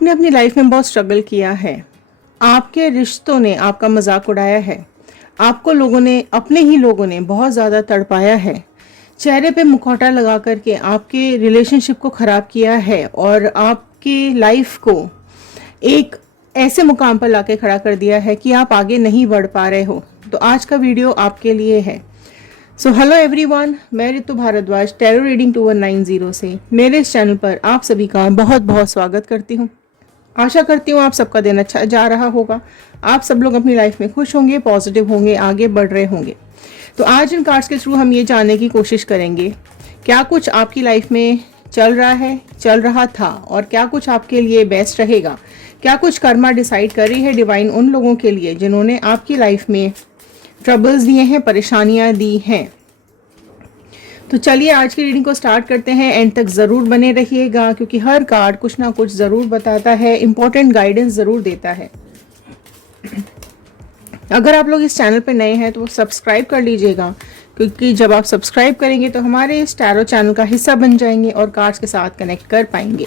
आपने अपनी लाइफ में बहुत स्ट्रगल किया है, आपके रिश्तों ने आपका मजाक उड़ाया है, आपको लोगों ने, अपने ही लोगों ने बहुत ज़्यादा तड़पाया है, चेहरे पे मुखौटा लगा करके आपके रिलेशनशिप को ख़राब किया है और आपकी लाइफ को एक ऐसे मुकाम पर लाके खड़ा कर दिया है कि आप आगे नहीं बढ़ पा रहे हो। तो आज का वीडियो आपके लिए है। सो हेलो एवरीवन, मैं ऋतु भारद्वाज टैरो रीडिंग 2190 से मेरे इस चैनल पर आप सभी का बहुत बहुत स्वागत करती हूँ। आशा करती हूँ आप सबका दिन अच्छा जा रहा होगा, आप सब लोग अपनी लाइफ में खुश होंगे, पॉजिटिव होंगे, आगे बढ़ रहे होंगे। तो आज इन कार्ड्स के थ्रू हम ये जानने की कोशिश करेंगे क्या कुछ आपकी लाइफ में चल रहा है, चल रहा था और क्या कुछ आपके लिए बेस्ट रहेगा। क्या कुछ कर्मा डिसाइड कर रही है डिवाइन उन लोगों के लिए जिन्होंने आपकी लाइफ में ट्रबल्स दिए हैं, परेशानियां दी हैं। तो चलिए आज की रीडिंग को स्टार्ट करते हैं। एंड तक ज़रूर बने रहिएगा क्योंकि हर कार्ड कुछ ना कुछ ज़रूर बताता है, इंपॉर्टेंट गाइडेंस ज़रूर देता है। अगर आप लोग इस चैनल पे नए हैं तो सब्सक्राइब कर लीजिएगा क्योंकि जब आप सब्सक्राइब करेंगे तो हमारे इस टैरो चैनल का हिस्सा बन जाएंगे और कार्ड्स के साथ कनेक्ट कर पाएंगे।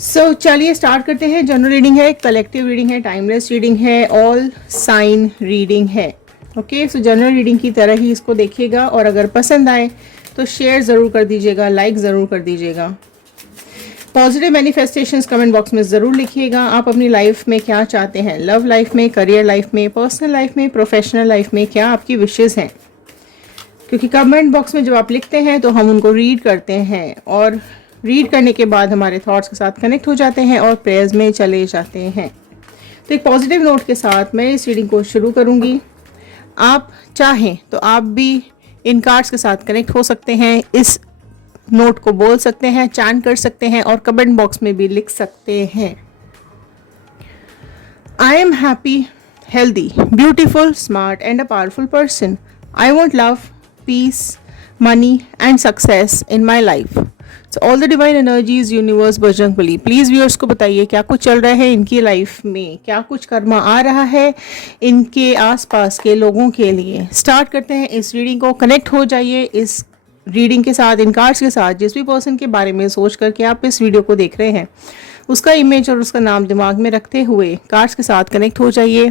सो चलिए स्टार्ट करते हैं। जनरल रीडिंग है, कलेक्टिव रीडिंग है, टाइमलेस रीडिंग है, ऑल साइन रीडिंग है। ओके, सो जनरल रीडिंग की तरह ही इसको देखिएगा और अगर पसंद आए तो शेयर ज़रूर कर दीजिएगा, लाइक ज़रूर कर दीजिएगा। पॉजिटिव मैनिफेस्टेशंस कमेंट बॉक्स में ज़रूर लिखिएगा। आप अपनी लाइफ में क्या चाहते हैं, लव लाइफ में, करियर लाइफ में, पर्सनल लाइफ में, प्रोफेशनल लाइफ में, क्या आपकी विशेज़ हैं। क्योंकि कमेंट बॉक्स में जब आप लिखते हैं तो हम उनको रीड करते हैं और रीड करने के बाद हमारे थॉट्स के साथ कनेक्ट हो जाते हैं और प्रेयर्स में चले जाते हैं। तो एक पॉजिटिव नोट के साथ मैं इस रीडिंग को शुरू करूंगी। आप चाहें तो आप भी इन कार्ड्स के साथ कनेक्ट हो सकते हैं, इस नोट को बोल सकते हैं, चैंट कर सकते हैं और कमेंट बॉक्स में भी लिख सकते हैं। I am happy, healthy, beautiful, smart and a powerful person. I want love, peace, money and success in my life. So all the divine energies, universe, Bajrang Bali, please viewers को बताइए क्या कुछ चल रहा है इनकी लाइफ में, क्या कुछ कर्मा आ रहा है इनके आसपास के लोगों के लिए। स्टार्ट करते हैं इस रीडिंग को। कनेक्ट हो जाइए इस रीडिंग के साथ, इन कार्ड्स के साथ। जिस भी पर्सन के बारे में सोच करके आप इस वीडियो को देख रहे हैं उसका इमेज और उसका नाम दिमाग में रखते हुए कार्ड्स के साथ कनेक्ट हो जाइए।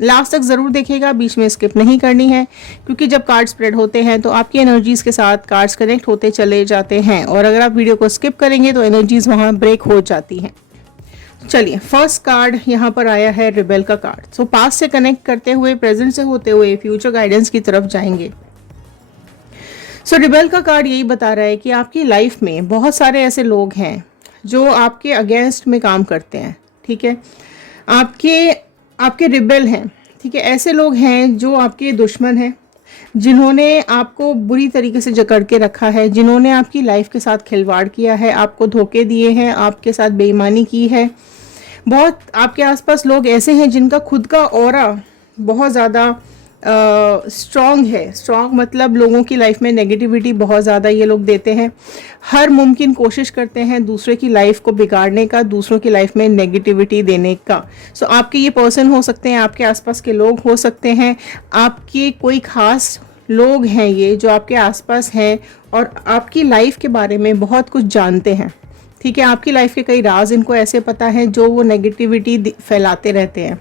लास्ट तक ज़रूर देखिएगा, बीच में स्किप नहीं करनी है क्योंकि जब कार्ड स्प्रेड होते हैं तो आपकी एनर्जीज़ के साथ कार्ड्स कनेक्ट होते चले जाते हैं और अगर आप वीडियो को स्किप करेंगे तो एनर्जीज़ वहाँ ब्रेक हो जाती हैं। चलिए, फर्स्ट कार्ड यहाँ पर आया है रिबेल का कार्ड। सो पास्ट से कनेक्ट करते हुए, प्रेजेंट से होते हुए फ्यूचर गाइडेंस की तरफ जाएंगे। सो रिबेल का कार्ड यही बता रहा है कि आपकी लाइफ में बहुत सारे ऐसे लोग हैं जो आपके अगेंस्ट में काम करते हैं। ठीक है, आपके रिबेल हैं। ठीक है, ऐसे लोग हैं जो आपके दुश्मन हैं, जिन्होंने आपको बुरी तरीके से जकड़ के रखा है, जिन्होंने आपकी लाइफ के साथ खिलवाड़ किया है, आपको धोखे दिए हैं, आपके साथ बेईमानी की है। बहुत आपके आसपास लोग ऐसे हैं जिनका खुद का ऑरा बहुत ज़्यादा स्ट्रॉन्ग है। स्ट्रॉन्ग मतलब लोगों की लाइफ में नेगेटिविटी बहुत ज़्यादा ये लोग देते हैं, हर मुमकिन कोशिश करते हैं दूसरे की लाइफ को बिगाड़ने का, दूसरों की लाइफ में नेगेटिविटी देने का। सो आपके ये पर्सन हो सकते हैं, आपके आसपास के लोग हो सकते हैं, आपके कोई खास लोग हैं ये जो आपके आसपास हैं और आपकी लाइफ के बारे में बहुत कुछ जानते हैं। ठीक है, आपकी लाइफ के कई राज इनको ऐसे पता है जो वो नेगेटिविटी फैलाते रहते हैं,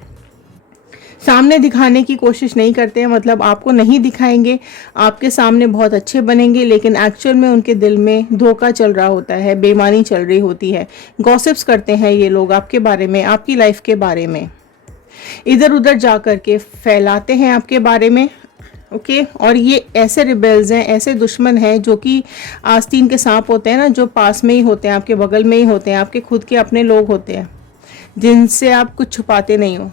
सामने दिखाने की कोशिश नहीं करते हैं, मतलब आपको नहीं दिखाएंगे, आपके सामने बहुत अच्छे बनेंगे लेकिन एक्चुअल में उनके दिल में धोखा चल रहा होता है, बेईमानी चल रही होती है। गॉसिप्स करते हैं ये लोग आपके बारे में, आपकी लाइफ के बारे में, इधर उधर जा कर के फैलाते हैं आपके बारे में। ओके, और ये ऐसे रिबेल्स हैं, ऐसे दुश्मन हैं जो कि आस्तीन के सांप होते हैं ना, जो पास में ही होते हैं, आपके बगल में ही होते हैं, आपके खुद के अपने लोग होते हैं जिनसे आप कुछ छुपाते नहीं हो,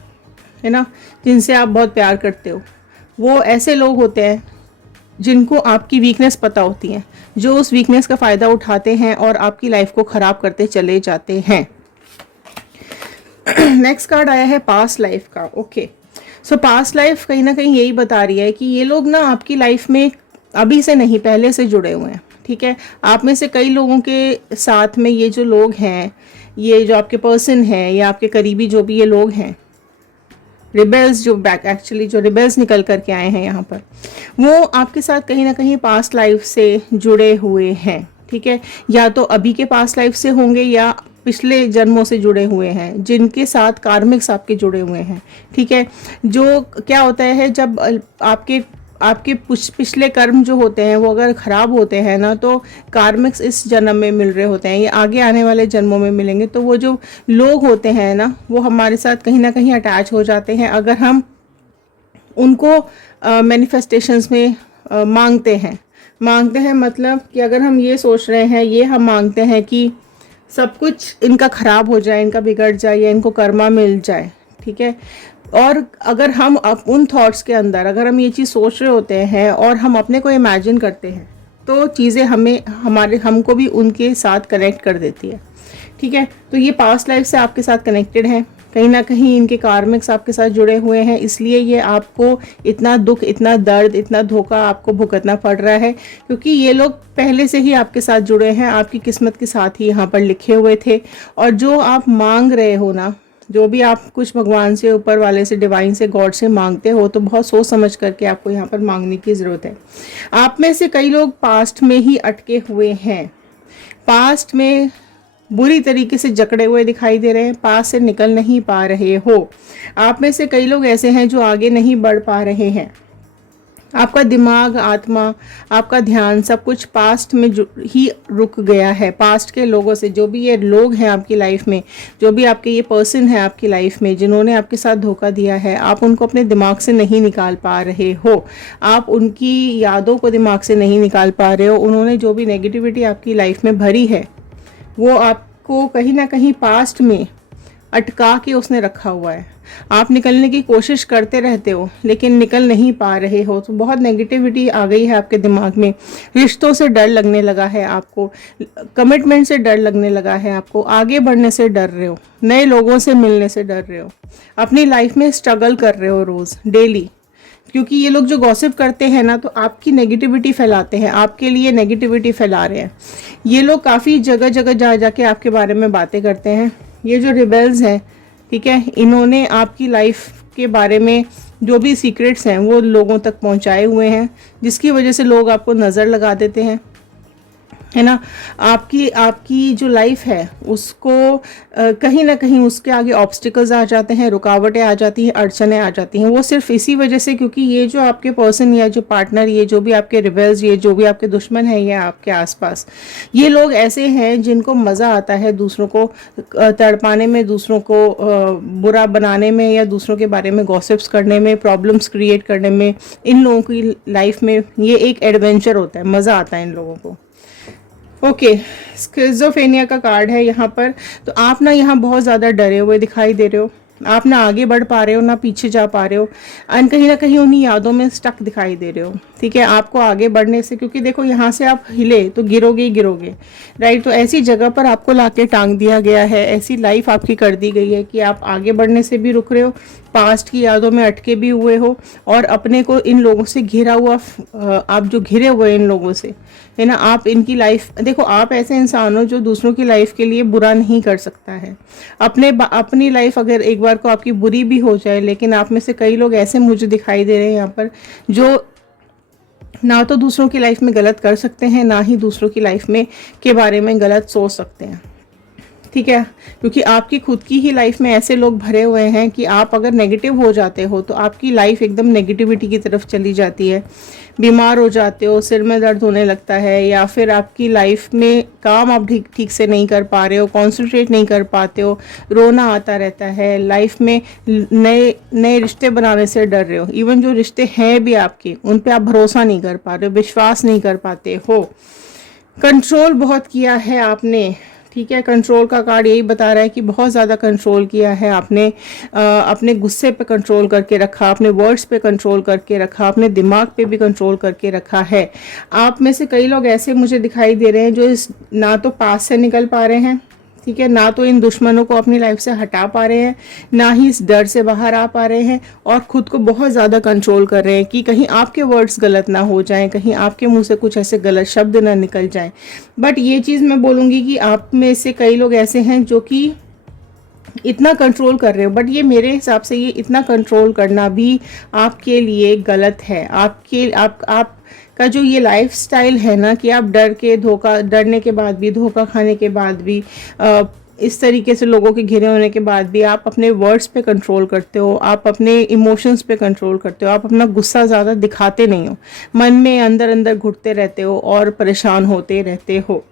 है ना, जिनसे आप बहुत प्यार करते हो। वो ऐसे लोग होते हैं जिनको आपकी वीकनेस पता होती है, जो उस वीकनेस का फ़ायदा उठाते हैं और आपकी लाइफ को ख़राब करते चले जाते हैं। नेक्स्ट कार्ड आया है पास्ट लाइफ का। ओके, सो पास्ट लाइफ कहीं ना कहीं यही बता रही है कि ये लोग ना आपकी लाइफ में अभी से नहीं, पहले से जुड़े हुए हैं। ठीक है, आप में से कई लोगों के साथ में ये जो लोग हैं, ये जो आपके पर्सन हैं या आपके करीबी जो भी ये लोग हैं, रिबेल्स जो रिबेल्स निकल करके आए हैं यहाँ पर, वो आपके साथ कहीं ना कहीं पास्ट लाइफ से जुड़े हुए हैं। ठीक है, या तो अभी के पास्ट लाइफ से होंगे या पिछले जन्मों से जुड़े हुए हैं, जिनके साथ कार्मिक्स आपके जुड़े हुए हैं। ठीक है, जो क्या होता है जब आपके आपके पिछले कर्म जो होते हैं वो अगर ख़राब होते हैं ना, तो कार्मिक्स इस जन्म में मिल रहे होते हैं, ये आगे आने वाले जन्मों में मिलेंगे। तो वो जो लोग होते हैं ना, वो हमारे साथ कहीं ना कहीं अटैच हो जाते हैं अगर हम उनको मैनिफेस्टेशंस में मांगते हैं मतलब कि अगर हम ये सोच रहे हैं, ये हम मांगते हैं कि सब कुछ इनका ख़राब हो जाए, इनका बिगड़ जाए या इनको कर्मा मिल जाए। ठीक है, और अगर हम उन थॉट्स के अंदर अगर हम ये चीज़ सोच रहे होते हैं और हम अपने को इमेजिन करते हैं, तो चीज़ें हमको भी उनके साथ कनेक्ट कर देती है। ठीक है, तो ये पास्ट लाइफ से आपके साथ कनेक्टेड है, कहीं ना कहीं इनके कार्मिक्स आपके साथ जुड़े हुए हैं, इसलिए ये आपको इतना दुख, इतना दर्द, इतना धोखा आपको भुगतना पड़ रहा है, क्योंकि ये लोग पहले से ही आपके साथ जुड़े हैं, आपकी किस्मत के साथ ही यहाँ पर लिखे हुए थे। और जो आप मांग रहे हो ना, जो भी आप कुछ भगवान से, ऊपर वाले से, डिवाइन से, गॉड से मांगते हो, तो बहुत सोच समझ करके आपको यहाँ पर मांगने की ज़रूरत है। आप में से कई लोग पास्ट में ही अटके हुए हैं, पास्ट में बुरी तरीके से जकड़े हुए दिखाई दे रहे हैं, पास से निकल नहीं पा रहे हो। आप में से कई लोग ऐसे हैं जो आगे नहीं बढ़ पा रहे हैं। आपका दिमाग, आत्मा, आपका ध्यान, सब कुछ पास्ट में ही रुक गया है। पास्ट के लोगों से, जो भी ये लोग हैं आपकी लाइफ में, जो भी आपके ये पर्सन है आपकी लाइफ में, जिन्होंने आपके साथ धोखा दिया है, आप उनको अपने दिमाग से नहीं निकाल पा रहे हो। आप उनकी यादों को दिमाग से नहीं निकाल पा रहे हो। उन्होंने जो भी नेगेटिविटी आपकी लाइफ में भरी है, वो आपको कहीं ना कहीं पास्ट में अटका के उसने रखा हुआ है। आप निकलने की कोशिश करते रहते हो लेकिन निकल नहीं पा रहे हो। तो बहुत नेगेटिविटी आ गई है आपके दिमाग में। रिश्तों से डर लगने लगा है आपको, कमिटमेंट से डर लगने लगा है आपको, आगे बढ़ने से डर रहे हो, नए लोगों से मिलने से डर रहे हो, अपनी लाइफ में स्ट्रगल कर रहे हो रोज़ डेली। क्योंकि ये लोग जो गॉसिप करते हैं ना, तो आपकी नेगेटिविटी फैलाते हैं, आपके लिए नेगेटिविटी फैला रहे हैं। ये लोग काफ़ी जगह जगह जा जाके आपके बारे में बातें करते हैं। ये जो रिबेल्स हैं, ठीक है, इन्होंने आपकी लाइफ के बारे में जो भी सीक्रेट्स हैं वो लोगों तक पहुंचाए हुए हैं, जिसकी वजह से लोग आपको नज़र लगा देते हैं, है ना। आपकी जो लाइफ है उसको कहीं ना कहीं उसके आगे ऑब्स्टिकल्स आ जाते हैं, रुकावटें आ जाती हैं, अड़चनें आ जाती हैं। वो सिर्फ इसी वजह से, क्योंकि ये जो आपके पर्सन या जो पार्टनर, ये जो भी आपके रिबेल्स, ये जो भी आपके दुश्मन हैं, ये आपके आसपास, ये लोग ऐसे हैं जिनको मज़ा आता है दूसरों को तड़पाने में, दूसरों को बुरा बनाने में, या दूसरों के बारे में गॉसिप्स करने में, प्रॉब्लम्स क्रिएट करने में। इन लोगों की लाइफ में ये एक एडवेंचर होता है, मज़ा आता है इन लोगों को। ओके, स्किज़ोफ्रेनिया का कार्ड है यहाँ पर। तो आप ना यहाँ बहुत ज़्यादा डरे हुए दिखाई दे रहे हो, आप ना आगे बढ़ पा रहे हो ना पीछे जा पा रहे हो, एंड कहीं ना कहीं उन्हीं यादों में स्टक दिखाई दे रहे हो। ठीक है, आपको आगे बढ़ने से, क्योंकि देखो यहाँ से आप हिले तो गिरोगे ही गिरोगे, राइट। तो ऐसी जगह पर आपको लाके टांग दिया गया है, ऐसी लाइफ आपकी कर दी गई है कि आप आगे बढ़ने से भी रुक रहे हो, पास्ट की यादों में अटके भी हुए हो, और अपने को इन लोगों से घिरा हुआ, आप जो घिरे हुए इन लोगों से, है ना। आप इनकी लाइफ देखो, आप ऐसे इंसान हो जो दूसरों की लाइफ के लिए बुरा नहीं कर सकता है। अपनी लाइफ अगर एक बार को आपकी बुरी भी हो जाए, लेकिन आप में से कई लोग ऐसे मुझे दिखाई दे रहे हैं यहाँ पर, जो ना तो दूसरों की लाइफ में गलत कर सकते हैं, ना ही दूसरों की लाइफ में के बारे में गलत सोच सकते हैं। ठीक है, क्योंकि आपकी खुद की ही लाइफ में ऐसे लोग भरे हुए हैं कि आप अगर नेगेटिव हो जाते हो तो आपकी लाइफ एकदम नेगेटिविटी की तरफ चली जाती है, बीमार हो जाते हो, सिर में दर्द होने लगता है, या फिर आपकी लाइफ में काम आप ठीक से नहीं कर पा रहे हो, कॉन्सेंट्रेट नहीं कर पाते हो, रोना आता रहता है, लाइफ में नए नए रिश्ते बनाने से डर रहे हो, इवन जो रिश्ते हैं भी आपके उन पे आप भरोसा नहीं कर पा रहे हो, विश्वास नहीं कर पाते हो। कंट्रोल बहुत किया है आपने, ठीक है। कंट्रोल का कार्ड यही बता रहा है कि बहुत ज़्यादा कंट्रोल किया है आपने, अपने गुस्से पे कंट्रोल करके रखा, अपने वर्ड्स पे कंट्रोल करके रखा, अपने दिमाग पे भी कंट्रोल करके रखा है। आप में से कई लोग ऐसे मुझे दिखाई दे रहे हैं जो ना तो पास से निकल पा रहे हैं, ठीक है, ना तो इन दुश्मनों को अपनी लाइफ से हटा पा रहे हैं, ना ही इस डर से बाहर आ पा रहे हैं, और खुद को बहुत ज़्यादा कंट्रोल कर रहे हैं कि कहीं आपके वर्ड्स गलत ना हो जाएं, कहीं आपके मुंह से कुछ ऐसे गलत शब्द ना निकल जाएं। बट ये चीज़ मैं बोलूँगी कि आप में से कई लोग ऐसे हैं जो कि इतना कंट्रोल कर रहे हो, बट ये मेरे हिसाब से ये इतना कंट्रोल करना भी आपके लिए गलत है। आप का जो ये लाइफस्टाइल है ना, कि आप डरने के बाद भी, धोखा खाने के बाद भी इस तरीके से लोगों के घिरे होने के बाद भी आप अपने वर्ड्स पे कंट्रोल करते हो, आप अपने इमोशंस पे कंट्रोल करते हो, आप अपना गुस्सा ज़्यादा दिखाते नहीं हो, मन में अंदर अंदर घुटते रहते हो और परेशान होते रहते हो।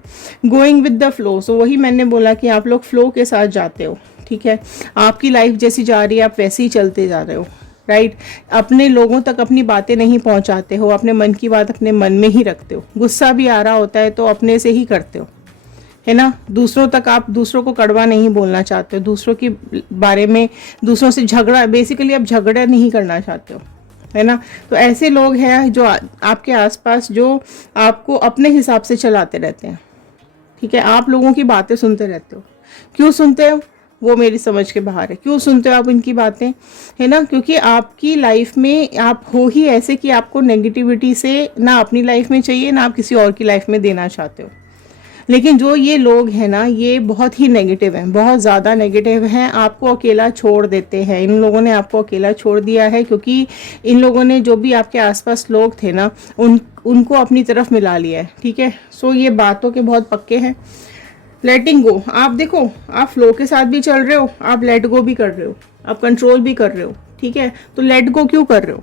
गोइंग विद द फ्लो, सो वही मैंने बोला कि आप लोग फ्लो के साथ जाते हो, ठीक है। आपकी लाइफ जैसी जा रही है आप वैसे ही चलते जा रहे हो, राइट। अपने लोगों तक अपनी बातें नहीं पहुंचाते हो, अपने मन की बात अपने मन में ही रखते हो। गुस्सा भी आ रहा होता है तो अपने से ही करते हो, है ना। दूसरों तक आप दूसरों को कड़वा नहीं बोलना चाहते हो, दूसरों के बारे में, दूसरों से झगड़ा, बेसिकली आप झगड़ा नहीं करना चाहते हो, है ना। तो ऐसे लोग हैं जो आपके आसपास जो आपको अपने हिसाब से चलाते रहते हैं, ठीक है। आप लोगों की बातें सुनते रहते हो। क्यों सुनते हो वो मेरी समझ के बाहर है। क्यों सुनते हो आप इनकी बातें, है ना, क्योंकि आपकी लाइफ में आप हो ही ऐसे कि आपको नेगेटिविटी से ना अपनी लाइफ में चाहिए ना आप किसी और की लाइफ में देना चाहते हो। लेकिन जो ये लोग हैं ना ये बहुत ही नेगेटिव हैं, बहुत ज़्यादा नेगेटिव हैं, आपको अकेला छोड़ देते हैं। इन लोगों ने आपको अकेला छोड़ दिया है क्योंकि इन लोगों ने जो भी आपके आसपास लोग थे ना उनको अपनी तरफ मिला लिया है, ठीक है। सो ये बातों के बहुत पक्के हैं। लेटिंग गो, आप देखो आप फ्लो के साथ भी चल रहे हो, आप लेट गो भी कर रहे हो, आप कंट्रोल भी कर रहे हो, ठीक है। तो लेट गो क्यों कर रहे हो?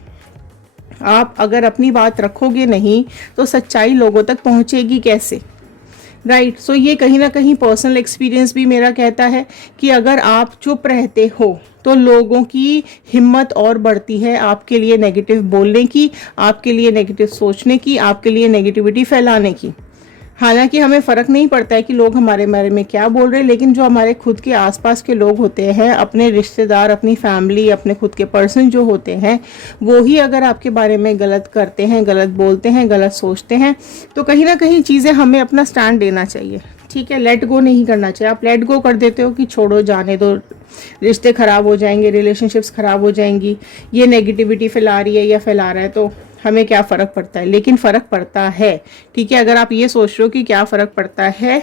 आप अगर अपनी बात रखोगे नहीं तो सच्चाई लोगों तक पहुंचेगी कैसे, राइट। सो ये कहीं ना कहीं पर्सनल एक्सपीरियंस भी मेरा कहता है कि अगर आप चुप रहते हो तो लोगों की हिम्मत और बढ़ती है आपके लिए नेगेटिव बोलने की, आपके लिए नेगेटिव सोचने की, आपके लिए नेगेटिविटी फैलाने की। हालांकि हमें फ़र्क नहीं पड़ता है कि लोग हमारे बारे में क्या बोल रहे हैं, लेकिन जो हमारे खुद के आसपास के लोग होते हैं, अपने रिश्तेदार, अपनी फैमिली, अपने खुद के पर्सन जो होते हैं, वो ही अगर आपके बारे में गलत करते हैं, गलत बोलते हैं, गलत सोचते हैं, तो कहीं ना कहीं चीज़ें हमें अपना स्टैंड लेना चाहिए, ठीक है। लेट गो नहीं करना चाहिए। आप लेट गो कर देते हो कि छोड़ो, जाने दो, रिश्ते ख़राब हो जाएंगे, रिलेशनशिप्स ख़राब हो जाएंगी, ये नेगेटिविटी फैला रही है या फैला रहा है तो हमें क्या फ़र्क पड़ता है। लेकिन फ़र्क पड़ता है, ठीक है। अगर आप ये सोच रहे हो कि क्या फ़र्क पड़ता है,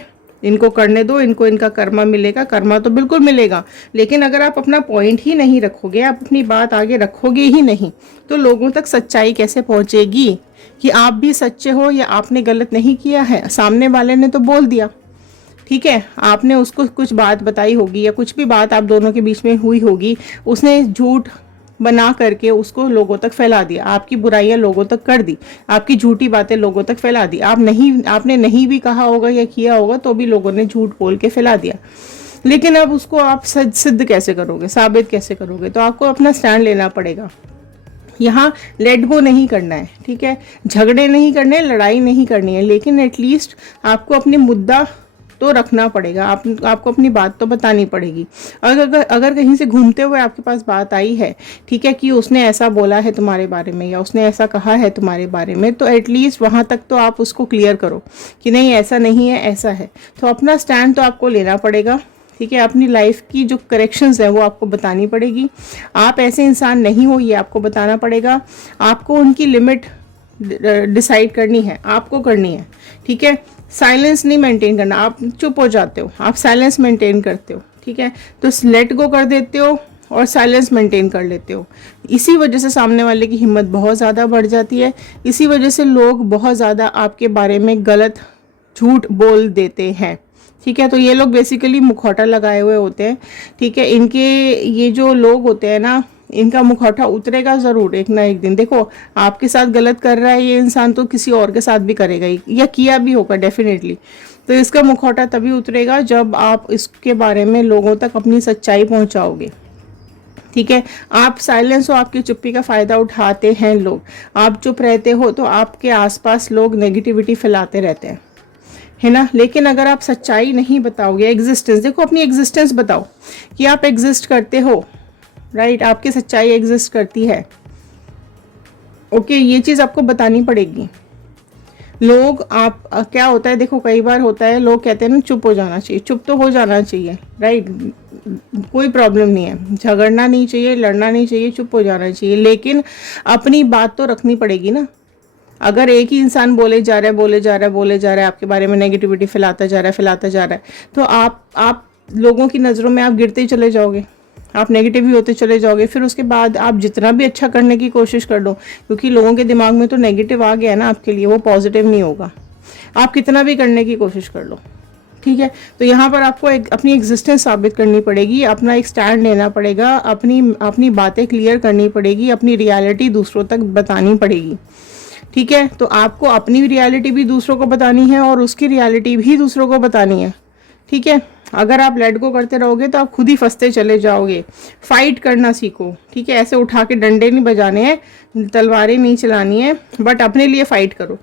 इनको करने दो, इनको इनका कर्मा मिलेगा, कर्मा तो बिल्कुल मिलेगा। लेकिन अगर आप अपना पॉइंट ही नहीं रखोगे, आप अपनी बात आगे रखोगे ही नहीं, तो लोगों तक सच्चाई कैसे पहुंचेगी कि आप भी सच्चे हो या आपने गलत नहीं किया है। सामने वाले ने तो बोल दिया, ठीक है, आपने उसको कुछ बात बताई होगी या कुछ भी बात आप दोनों के बीच में हुई होगी, उसने झूठ बना करके उसको लोगों तक फैला दिया, आपकी बुराइयां लोगों तक कर दी, आपकी झूठी बातें लोगों तक फैला दी। आपने नहीं भी कहा होगा या किया होगा तो भी लोगों ने झूठ बोल के फैला दिया। लेकिन अब उसको आप सिद्ध कैसे करोगे, साबित कैसे करोगे? तो आपको अपना स्टैंड लेना पड़ेगा। यहाँ लेट गो नहीं करना है, ठीक है। झगड़े नहीं करने, लड़ाई नहीं करनी है, लेकिन एटलीस्ट आपको अपने मुद्दा तो रखना पड़ेगा। आपको अपनी बात तो बतानी पड़ेगी। अगर कहीं से घूमते हुए आपके पास बात आई है, ठीक है, कि उसने ऐसा बोला है तुम्हारे बारे में या उसने ऐसा कहा है तुम्हारे बारे में, तो एटलीस्ट वहाँ तक तो आप उसको क्लियर करो कि नहीं ऐसा नहीं है, ऐसा है। तो अपना स्टैंड तो आपको लेना पड़ेगा, ठीक है। अपनी लाइफ की जो करेक्शंस है वो आपको बतानी पड़ेगी। आप ऐसे इंसान नहीं हो ये आपको बताना पड़ेगा। आपको उनकी लिमिट डिसाइड करनी है, आपको करनी है, ठीक है। साइलेंस नहीं मेंटेन करना, आप चुप हो जाते हो, आप साइलेंस मेंटेन करते हो, ठीक है। तो लेट गो कर देते हो और साइलेंस मेंटेन कर लेते हो। इसी वजह से सामने वाले की हिम्मत बहुत ज़्यादा बढ़ जाती है। इसी वजह से लोग बहुत ज़्यादा आपके बारे में गलत झूठ बोल देते हैं, ठीक है। तो ये लोग बेसिकली मुखौटा लगाए हुए होते हैं, ठीक है। इनके ये जो लोग होते हैं ना, इनका मुखौटा उतरेगा ज़रूर एक ना एक दिन। देखो आपके साथ गलत कर रहा है ये इंसान तो किसी और के साथ भी करेगा ही, या किया भी होगा डेफिनेटली। तो इसका मुखौटा तभी उतरेगा जब आप इसके बारे में लोगों तक अपनी सच्चाई पहुंचाओगे, ठीक है। आप साइलेंस हो, आपकी चुप्पी का फ़ायदा उठाते हैं लोग। आप चुप रहते हो तो आपके आसपास लोग नेगेटिविटी फैलाते रहते हैं, है ना। लेकिन अगर आप सच्चाई नहीं बताओगे, एग्जिस्टेंस, देखो अपनी एग्जिस्टेंस बताओ कि आप एग्जिस्ट करते हो, राइट। आपकी सच्चाई एग्जिस्ट करती है, ओके। ये चीज़ आपको बतानी पड़ेगी। लोग आप क्या होता है, देखो कई बार होता है लोग कहते हैं ना चुप हो जाना चाहिए, चुप तो हो जाना चाहिए, राइट। कोई प्रॉब्लम नहीं है, झगड़ना नहीं चाहिए, लड़ना नहीं चाहिए, चुप हो जाना चाहिए, लेकिन अपनी बात तो रखनी पड़ेगी ना। अगर एक ही इंसान बोले जा रहा है आपके बारे में नेगेटिविटी फैलाता जा रहा है तो आप लोगों की नज़रों में आप गिरते ही चले जाओगे, आप नेगेटिव ही होते चले जाओगे। फिर उसके बाद आप जितना भी अच्छा करने की कोशिश कर लो, क्योंकि लोगों के दिमाग में तो नेगेटिव आ गया है ना आपके लिए, वो पॉजिटिव नहीं होगा। आप कितना भी करने की कोशिश कर लो, ठीक है। तो यहाँ पर आपको अपनी एग्जिस्टेंस साबित करनी पड़ेगी, अपना एक स्टैंड लेना पड़ेगा, अपनी अपनी बातें क्लियर करनी पड़ेगी, अपनी रियलिटी दूसरों तक बतानी पड़ेगी। ठीक है। तो आपको अपनी रियलिटी भी दूसरों को बतानी है और उसकी रियलिटी भी दूसरों को बतानी है। ठीक है। अगर आप लेट गो करते रहोगे तो आप खुद ही फंसते चले जाओगे। फाइट करना सीखो। ठीक है। ऐसे उठा के डंडे नहीं बजाने हैं, तलवारें नहीं चलानी है, बट अपने लिए फाइट करो।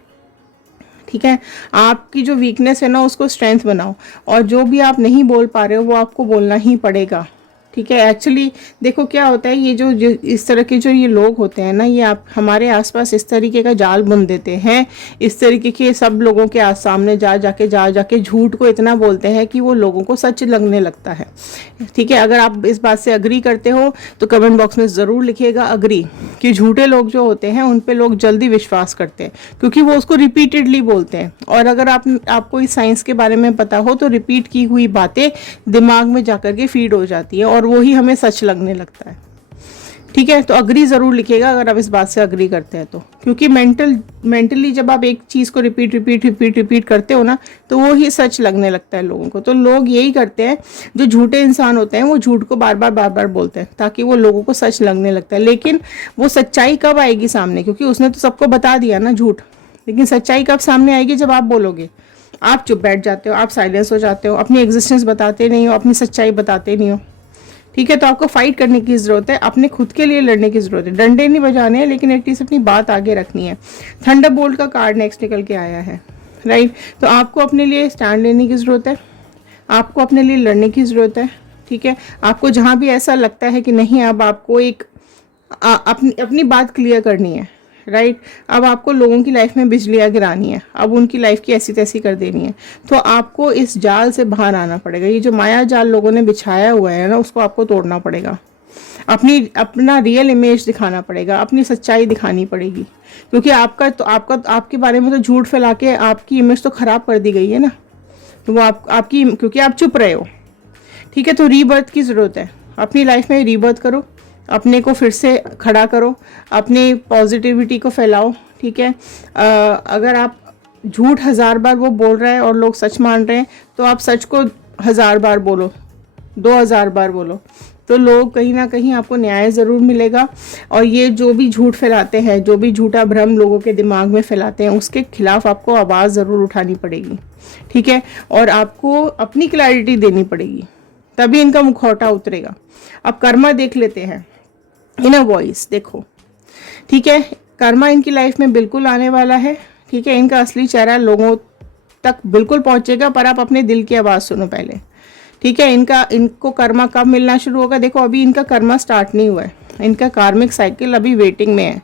ठीक है। आपकी जो वीकनेस है ना उसको स्ट्रेंथ बनाओ, और जो भी आप नहीं बोल पा रहे हो वो आपको बोलना ही पड़ेगा। ठीक है। एक्चुअली देखो क्या होता है, ये जो इस तरह के जो ये लोग होते हैं ना, ये आप हमारे आसपास इस तरीके का जाल बुन देते हैं, इस तरीके के सब लोगों के सामने जा जाके झूठ को इतना बोलते हैं कि वो लोगों को सच लगने लगता है। ठीक है। अगर आप इस बात से अग्री करते हो तो कमेंट बॉक्स में ज़रूर लिखिएगा अग्री, कि झूठे लोग जो होते हैं उन पे लोग जल्दी विश्वास करते हैं क्योंकि वो उसको रिपीटेडली बोलते हैं। और अगर आपको इस साइंस के बारे में पता हो तो रिपीट की हुई बातें दिमाग में जाकर के फीड हो जाती है और वही हमें सच लगने लगता है। ठीक है। तो अग्री ज़रूर लिखिएगा अगर आप इस बात से अग्री करते हैं तो, क्योंकि मेंटली जब आप एक चीज़ को रिपीट करते हो ना तो वो ही सच लगने लगता है लोगों को। तो लोग यही करते हैं, जो झूठे इंसान होते हैं वो झूठ को बार बार बोलते हैं ताकि वो लोगों को सच लगने लगता है। लेकिन वो सच्चाई कब आएगी सामने, क्योंकि उसने तो सबको बता दिया ना झूठ, लेकिन सच्चाई कब सामने आएगी, जब आप बोलोगे। आप चुप बैठ जाते हो, आप साइलेंस हो जाते हो, अपनी एग्जिस्टेंस बताते नहीं हो, अपनी सच्चाई बताते नहीं हो। ठीक है। तो आपको फाइट करने की ज़रूरत है, अपने खुद के लिए लड़ने की ज़रूरत है। डंडे नहीं बजाने हैं, लेकिन एटलीस्ट अपनी बात आगे रखनी है। थंडरबोल्ट का कार्ड नेक्स्ट निकल के आया है, राइट। तो आपको अपने लिए स्टैंड लेने की ज़रूरत है, आपको अपने लिए लड़ने की ज़रूरत है। ठीक है। आपको जहाँ भी ऐसा लगता है कि नहीं, अब आपको एक अपनी बात क्लियर करनी है, राइट। अब आपको लोगों की लाइफ में बिजलियाँ गिरानी है, अब उनकी लाइफ की ऐसी तैसी कर देनी है, तो आपको इस जाल से बाहर आना पड़ेगा। ये जो माया जाल लोगों ने बिछाया हुआ है ना, उसको आपको तोड़ना पड़ेगा। अपना रियल इमेज दिखाना पड़ेगा, अपनी सच्चाई दिखानी पड़ेगी, क्योंकि आपके बारे में तो झूठ फैला के आपकी इमेज तो खराब कर दी गई है ना। तो वो आपकी, क्योंकि आप चुप रहे हो। ठीक है। तो रीबर्थ की ज़रूरत है, अपनी लाइफ में रीबर्थ करो, अपने को फिर से खड़ा करो, अपनी पॉजिटिविटी को फैलाओ। ठीक है। अगर आप झूठ 1000 बार वो बोल रहे हैं और लोग सच मान रहे हैं, तो आप सच को 1000 बार बोलो, 2000 बार बोलो, तो लोग कहीं ना कहीं आपको न्याय ज़रूर मिलेगा। और ये जो भी झूठ फैलाते हैं, जो भी झूठा भ्रम लोगों के दिमाग में फैलाते हैं, उसके खिलाफ आपको आवाज़ ज़रूर उठानी पड़ेगी। ठीक है। और आपको अपनी क्लैरिटी देनी पड़ेगी, तभी इनका मुखौटा उतरेगा। अब कर्मा देख लेते हैं, इनर वॉइस देखो। ठीक है। कर्मा इनकी लाइफ में बिल्कुल आने वाला है। ठीक है। इनका असली चेहरा लोगों तक बिल्कुल पहुंचेगा, पर आप अपने दिल की आवाज़ सुनो पहले। ठीक है। इनको कर्मा कब मिलना शुरू होगा, देखो अभी इनका कर्मा स्टार्ट नहीं हुआ है, इनका कार्मिक साइकिल अभी वेटिंग में है।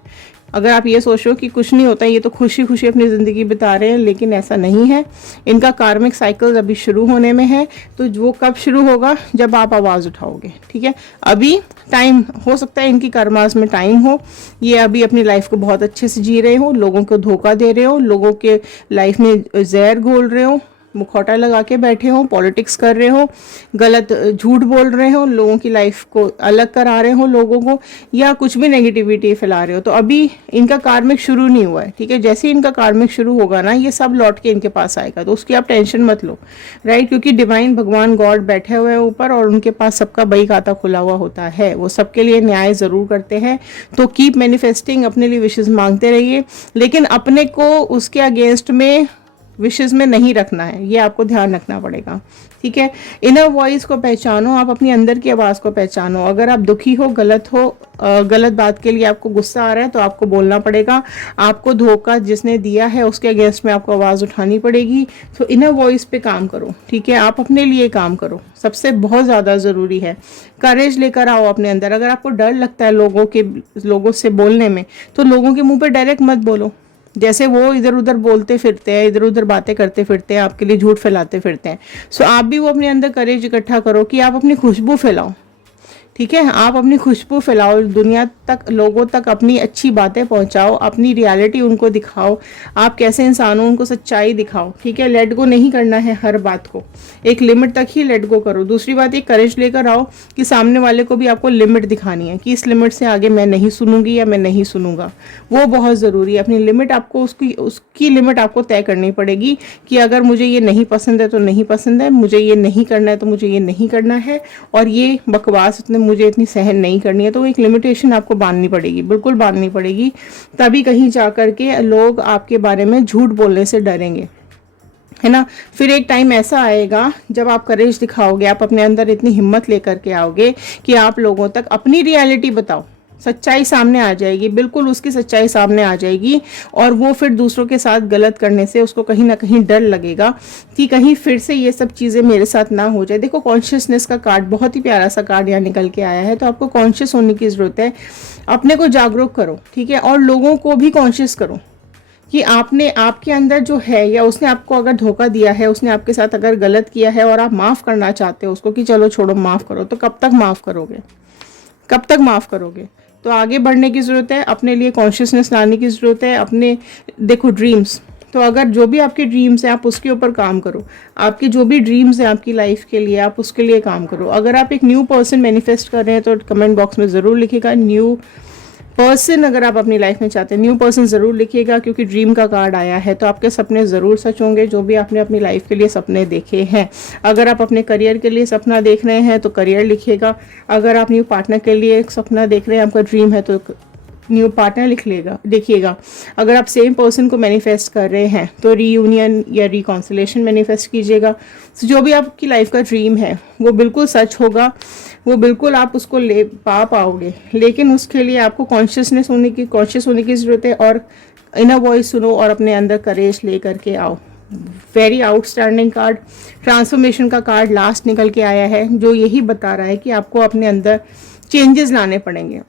अगर आप ये सोचो कि कुछ नहीं होता, ये तो खुशी खुशी अपनी ज़िंदगी बिता रहे हैं, लेकिन ऐसा नहीं है। इनका कार्मिक साइकिल अभी शुरू होने में है। तो वो कब शुरू होगा, जब आप आवाज़ उठाओगे। ठीक है। अभी टाइम हो सकता है इनकी कर्मास में टाइम हो, ये अभी अपनी लाइफ को बहुत अच्छे से जी रहे हो, लोगों को धोखा दे रहे हो, लोगों के लाइफ में जहर घोल रहे हो, मुखौटा लगा के बैठे हो, पॉलिटिक्स कर रहे हो, गलत झूठ बोल रहे हो, लोगों की लाइफ को अलग करा रहे हो लोगों को, या कुछ भी नेगेटिविटी फैला रहे हो। तो अभी इनका कार्मिक शुरू नहीं हुआ है। ठीक है। जैसे इनका कार्मिक शुरू होगा ना, ये सब लौट के इनके पास आएगा, तो उसकी आप टेंशन मत लो, राइट। क्योंकि डिवाइन भगवान गॉड बैठे हुए हैं ऊपर, और उनके पास सबका बही खाता खुला हुआ होता है, वो सबके लिए न्याय ज़रूर करते हैं। तो कीप मैनिफेस्टिंग, अपने लिए विशेष मांगते रहिए, लेकिन अपने को उसके अगेंस्ट में विशेष में नहीं रखना है, ये आपको ध्यान रखना पड़ेगा। ठीक है। इनर वॉइस को पहचानो, आप अपनी अंदर की आवाज़ को पहचानो। अगर आप दुखी हो, गलत बात के लिए आपको गुस्सा आ रहा है, तो आपको बोलना पड़ेगा। आपको धोखा जिसने दिया है उसके अगेंस्ट में आपको आवाज़ उठानी पड़ेगी। तो इनर वॉइस पे काम करो। ठीक है। आप अपने लिए काम करो, सबसे बहुत ज़्यादा ज़रूरी है। करेज लेकर आओ अपने अंदर। अगर आपको डर लगता है लोगों से बोलने में, तो लोगों के मुंह पे डायरेक्ट मत बोलो। जैसे वो इधर उधर बोलते फिरते हैं, इधर उधर बातें करते फिरते हैं, आपके लिए झूठ फैलाते फिरते हैं, सो आप भी वो अपने अंदर करेज इकट्ठा करो कि आप अपनी खुशबू फैलाओ, ठीक है, आप अपनी खुशबू फैलाओ, दुनिया तक, लोगों तक अपनी अच्छी बातें पहुंचाओ, अपनी रियलिटी उनको दिखाओ, आप कैसे इंसान हो उनको सच्चाई दिखाओ। ठीक है, लेट गो नहीं करना है हर बात को, एक लिमिट तक ही लेट गो करो। दूसरी बात, ये करेज लेकर आओ कि सामने वाले को भी आपको लिमिट दिखानी है कि इस लिमिट से आगे मैं नहीं सुनूंगी या मैं नहीं सुनूंगा। वो बहुत ज़रूरी है, अपनी लिमिट आपको उसकी लिमिट आपको तय करनी पड़ेगी कि अगर मुझे ये नहीं पसंद है तो नहीं पसंद है, मुझे ये नहीं करना है तो मुझे ये नहीं करना है, और ये बकवास मुझे इतनी सहन नहीं करनी है। तो एक लिमिटेशन आपको बांधनी पड़ेगी, बिल्कुल बांधनी पड़ेगी, तभी कहीं जा कर के लोग आपके बारे में झूठ बोलने से डरेंगे, है ना। फिर एक टाइम ऐसा आएगा जब आप करेज दिखाओगे, आप अपने अंदर इतनी हिम्मत लेकर के आओगे कि आप लोगों तक अपनी रियलिटी बताओ, सच्चाई सामने आ जाएगी, बिल्कुल उसकी सच्चाई सामने आ जाएगी। और वो फिर दूसरों के साथ गलत करने से उसको कहीं ना कहीं डर लगेगा कि कहीं फिर से ये सब चीज़ें मेरे साथ ना हो जाए। देखो, कॉन्शियसनेस का कार्ड, बहुत ही प्यारा सा कार्ड यहाँ निकल के आया है। तो आपको कॉन्शियस होने की ज़रूरत है, अपने को जागरूक करो, ठीक है, और लोगों को भी कॉन्शियस करो कि आपने, आपके अंदर जो है, या उसने आपको अगर धोखा दिया है, उसने आपके साथ अगर गलत किया है और आप माफ़ करना चाहते हो उसको कि चलो छोड़ो माफ़ करो, तो कब तक माफ़ करोगे, कब तक माफ़ करोगे। तो आगे बढ़ने की ज़रूरत है, अपने लिए कॉन्शियसनेस लाने की ज़रूरत है। अपने, देखो, ड्रीम्स, तो अगर जो भी आपके ड्रीम्स हैं आप उसके ऊपर काम करो, आपके जो भी ड्रीम्स हैं आपकी लाइफ के लिए आप उसके लिए काम करो। अगर आप एक न्यू पर्सन मैनिफेस्ट कर रहे हैं तो कमेंट बॉक्स में ज़रूर लिखिएगा न्यू पर्सन। अगर आप अपनी लाइफ में चाहते हैं न्यू पर्सन, ज़रूर लिखिएगा, क्योंकि ड्रीम का कार्ड आया है। तो आपके सपने ज़रूर सच होंगे, जो भी आपने अपनी लाइफ के लिए सपने देखे हैं। अगर आप अपने करियर के लिए सपना देख रहे हैं तो करियर लिखिएगा। अगर आप न्यू पार्टनर के लिए एक सपना देख रहे हैं, आपका ड्रीम है, तो न्यू पार्टनर देखिएगा। अगर आप सेम पर्सन को मैनिफेस्ट कर रहे हैं तो रीयूनियन या रिकॉन्सिलेशन मैनिफेस्ट कीजिएगा। तो जो भी आपकी लाइफ का ड्रीम है वो बिल्कुल सच होगा, वो बिल्कुल आप उसको ले पाओगे, लेकिन उसके लिए आपको कॉन्शियस होने की ज़रूरत है। और इनर वॉइस सुनो और अपने अंदर करेज ले करके आओ। वेरी आउटस्टैंडिंग कार्ड, ट्रांसफॉर्मेशन का कार्ड लास्ट निकल के आया है, जो यही बता रहा है कि आपको अपने अंदर चेंजेस लाने पड़ेंगे,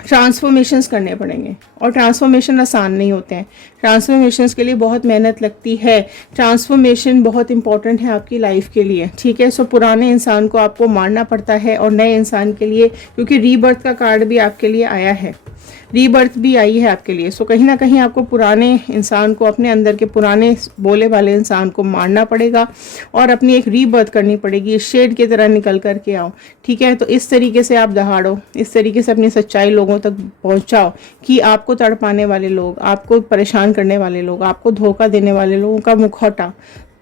ट्रांसफॉर्मेशंस करने पड़ेंगे। और ट्रांसफॉर्मेशन आसान नहीं होते हैं, ट्रांसफॉर्मेशंस के लिए बहुत मेहनत लगती है। ट्रांसफॉर्मेशन बहुत इंपॉर्टेंट है आपकी लाइफ के लिए, ठीक है। सो पुराने इंसान को आपको मारना पड़ता है और नए इंसान के लिए, क्योंकि रीबर्थ का कार्ड भी आपके लिए आया है, रीबर्थ भी आई है आपके लिए। सो कहीं ना कहीं आपको पुराने इंसान को, अपने अंदर के पुराने बोले वाले इंसान को मारना पड़ेगा और अपनी एक रीबर्थ करनी पड़ेगी, शेड की तरह निकल कर के आओ, ठीक है। तो इस तरीके से आप दहाड़ो, इस तरीके से अपनी सच्चाई लोगों तक पहुंचाओ कि आपको तड़पाने वाले लोग, आपको परेशान करने वाले लोग, आपको धोखा देने वाले लोगों का मुखौटा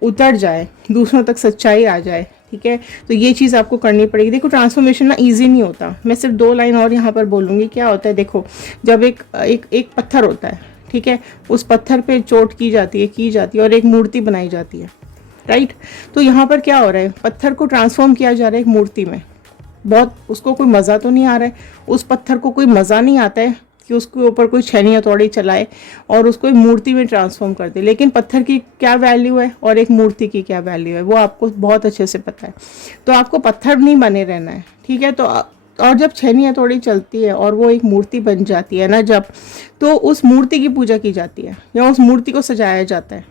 उतर जाए, दूसरों तक सच्चाई आ जाए, ठीक है। तो ये चीज़ आपको करनी पड़ेगी। देखो, ट्रांसफॉर्मेशन ना इजी नहीं होता। मैं सिर्फ 2 लाइन और यहाँ पर बोलूँगी। क्या होता है, देखो, जब एक पत्थर होता है, ठीक है, उस पत्थर पे चोट की जाती है और एक मूर्ति बनाई जाती है, राइट। तो यहाँ पर क्या हो रहा है, पत्थर को ट्रांसफॉर्म किया जा रहा है एक मूर्ति में। बहुत, उसको कोई मज़ा तो नहीं आ रहा है, उस पत्थर को कोई मज़ा नहीं आता है कि उसके ऊपर कोई छेनी हथौड़ी चलाए और उसको एक मूर्ति में ट्रांसफॉर्म कर दे। लेकिन पत्थर की क्या वैल्यू है और एक मूर्ति की क्या वैल्यू है, वो आपको बहुत अच्छे से पता है। तो आपको पत्थर नहीं बने रहना है, ठीक है। तो और जब छेनी हथौड़ी चलती है और वो एक मूर्ति बन जाती है ना, जब, तो उस मूर्ति की पूजा की जाती है या उस मूर्ति को सजाया जाता है,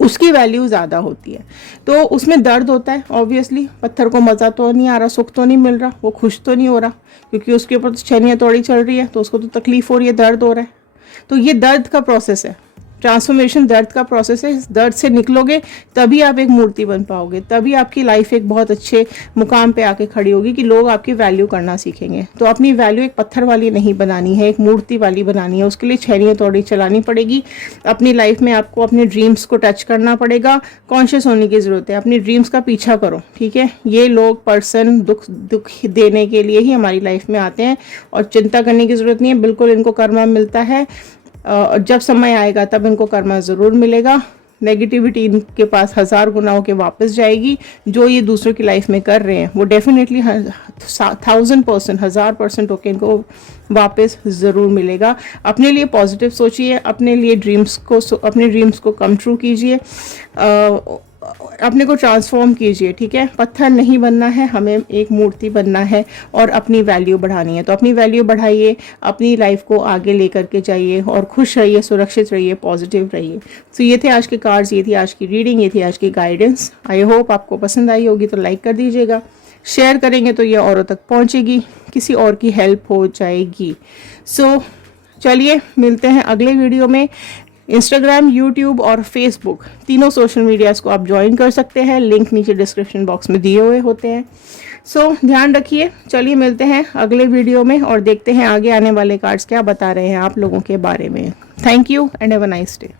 उसकी वैल्यू ज़्यादा होती है। तो उसमें दर्द होता है, ऑब्वियसली पत्थर को मज़ा तो नहीं आ रहा, सुख तो नहीं मिल रहा, वो खुश तो नहीं हो रहा, क्योंकि उसके ऊपर तो छेनी हथौड़ी चल रही है, तो उसको तो तकलीफ हो रही है, दर्द हो रहा है। तो ये दर्द का प्रोसेस है, ट्रांसफॉर्मेशन दर्द का प्रोसेस है। इस दर्द से निकलोगे तभी आप एक मूर्ति बन पाओगे, तभी आपकी लाइफ एक बहुत अच्छे मुकाम पे आके खड़ी होगी कि लोग आपकी वैल्यू करना सीखेंगे। तो अपनी वैल्यू एक पत्थर वाली नहीं बनानी है, एक मूर्ति वाली बनानी है। उसके लिए छेनी हथौड़ी चलानी पड़ेगी। अपनी लाइफ में आपको अपने ड्रीम्स को टच करना पड़ेगा, कॉन्शियस होने की ज़रूरत है, अपनी ड्रीम्स का पीछा करो, ठीक है। ये लोग पर्सन दुख देने के लिए ही हमारी लाइफ में आते हैं और चिंता करने की ज़रूरत नहीं है, बिल्कुल इनको कर्मा मिलता है। जब समय आएगा तब इनको कर्मा ज़रूर मिलेगा। नेगेटिविटी इनके पास 1000 गुनाहों के वापस जाएगी। जो ये दूसरों की लाइफ में कर रहे हैं वो डेफिनेटली 1000%, 1000% होके इनको वापस ज़रूर मिलेगा। अपने लिए पॉजिटिव सोचिए, अपने ड्रीम्स को कम ट्रू कीजिए, अपने को ट्रांसफॉर्म कीजिए, ठीक है। पत्थर नहीं बनना है, हमें एक मूर्ति बनना है और अपनी वैल्यू बढ़ानी है। तो अपनी वैल्यू बढ़ाइए, अपनी लाइफ को आगे लेकर के जाइए और खुश रहिए, सुरक्षित रहिए, पॉजिटिव रहिए। तो ये थे आज के कार्ड्स, ये थी आज की रीडिंग, ये थी आज की गाइडेंस। आई होप आपको पसंद आई होगी, तो लाइक कर दीजिएगा, शेयर करेंगे तो ये औरों तक पहुंचेगी, किसी और की हेल्प हो जाएगी। सो चलिए मिलते हैं अगले वीडियो में। इंस्टाग्राम, यूट्यूब और फेसबुक तीनों सोशल मीडियाज़ को आप ज्वाइन कर सकते हैं, लिंक नीचे डिस्क्रिप्शन बॉक्स में दिए हुए होते हैं। सो ध्यान रखिए। चलिए मिलते हैं अगले वीडियो में और देखते हैं आगे आने वाले कार्ड्स क्या बता रहे हैं आप लोगों के बारे में। Thank you and have a nice day.